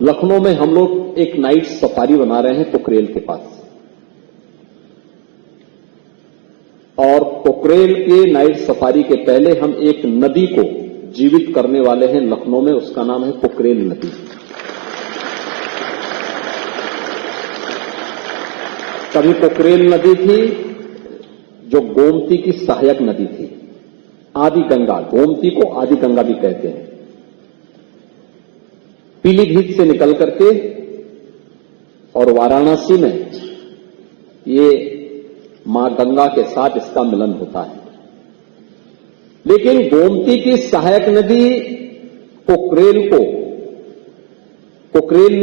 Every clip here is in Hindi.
लखनऊ में हम लोग एक नाइट सफारी बना रहे हैं पोखरेल के पास, और पोखरेल के नाइट सफारी के पहले हम एक नदी को जीवित करने वाले हैं लखनऊ में। उसका नाम है पोखरेल नदी। कभी पोखरेल नदी थी जो गोमती की सहायक नदी थी, आदि गंगा, गोमती को आदि गंगा भी कहते हैं। पीलीभीत से निकल करके और वाराणसी में ये मां गंगा के साथ इसका मिलन होता है। लेकिन गोमती की सहायक नदी पोखरेल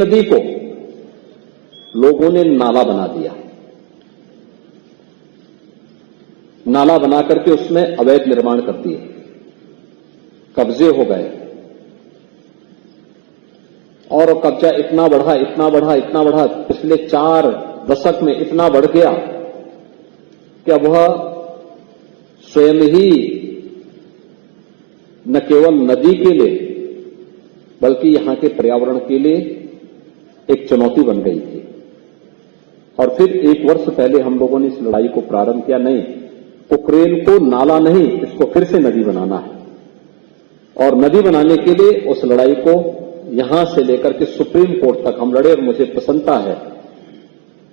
नदी को लोगों ने नाला बना दिया। नाला बना करके उसमें अवैध निर्माण कर दिए, कब्जे हो गए, और कब्जा इतना बढ़ा, पिछले 4 दशक में इतना बढ़ गया कि अब वह स्वयं ही न केवल नदी के लिए बल्कि यहां के पर्यावरण के लिए एक चुनौती बन गई थी। और फिर 1 वर्ष पहले हम लोगों ने इस लड़ाई को प्रारंभ किया। नहीं, पोखरेल को नाला नहीं, इसको फिर से नदी बनाना है, और नदी बनाने के लिए उस लड़ाई को यहां से लेकर के सुप्रीम कोर्ट तक हम लड़े। और मुझे प्रसन्नता है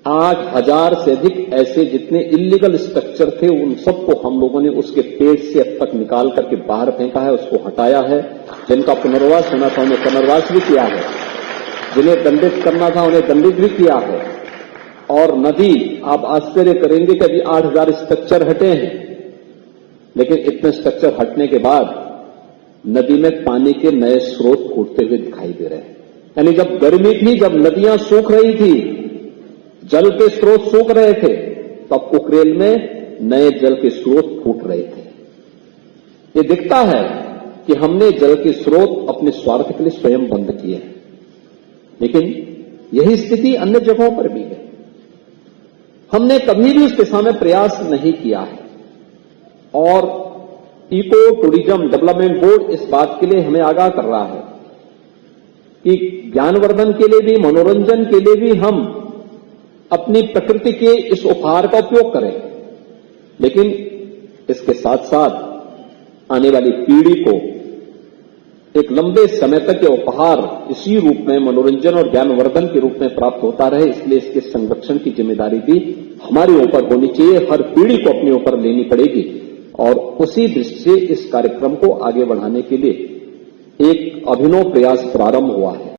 8000 से अधिक ऐसे जितने इल्लीगल स्ट्रक्चर थे उन सबको हम लोगों ने उसके पेट से अब तक निकाल करके बाहर फेंका है, उसको हटाया है। जिनका पुनर्वास होना था उन्हें पुनर्वास भी किया है, जिन्हें दंडित करना था उन्हें दंडित भी किया है। और नदी, आप आश्चर्य करेंगे कि अभी 8000 स्ट्रक्चर हटे हैं, लेकिन इतने स्ट्रक्चर हटने के बाद नदी में पानी के नए स्रोत फूटते हुए दिखाई दे रहे हैं। यानी जब गर्मी थी, जब नदियां सूख रही थी, जल के स्रोत सूख रहे थे, तब पोखरेल में नए जल के स्रोत फूट रहे थे। ये दिखता है कि हमने जल के स्रोत अपने स्वार्थ के लिए स्वयं बंद किए हैं, लेकिन यही स्थिति अन्य जगहों पर भी है। हमने कभी भी उस दिशा में प्रयास नहीं किया है, और इको टूरिज्म डेवलपमेंट बोर्ड इस बात के लिए हमें आगाह कर रहा है कि ज्ञानवर्धन के लिए भी, मनोरंजन के लिए भी हम अपनी प्रकृति के इस उपहार का उपयोग करें, लेकिन इसके साथ साथ आने वाली पीढ़ी को एक लंबे समय तक यह उपहार इसी रूप में मनोरंजन और ज्ञानवर्धन के रूप में प्राप्त होता रहे। इसलिए इसके संरक्षण की जिम्मेदारी भी हमारे ऊपर होनी चाहिए, हर पीढ़ी को अपने ऊपर लेनी पड़ेगी। और उसी दृष्टि से इस कार्यक्रम को आगे बढ़ाने के लिए एक अभिनव प्रयास प्रारंभ हुआ है।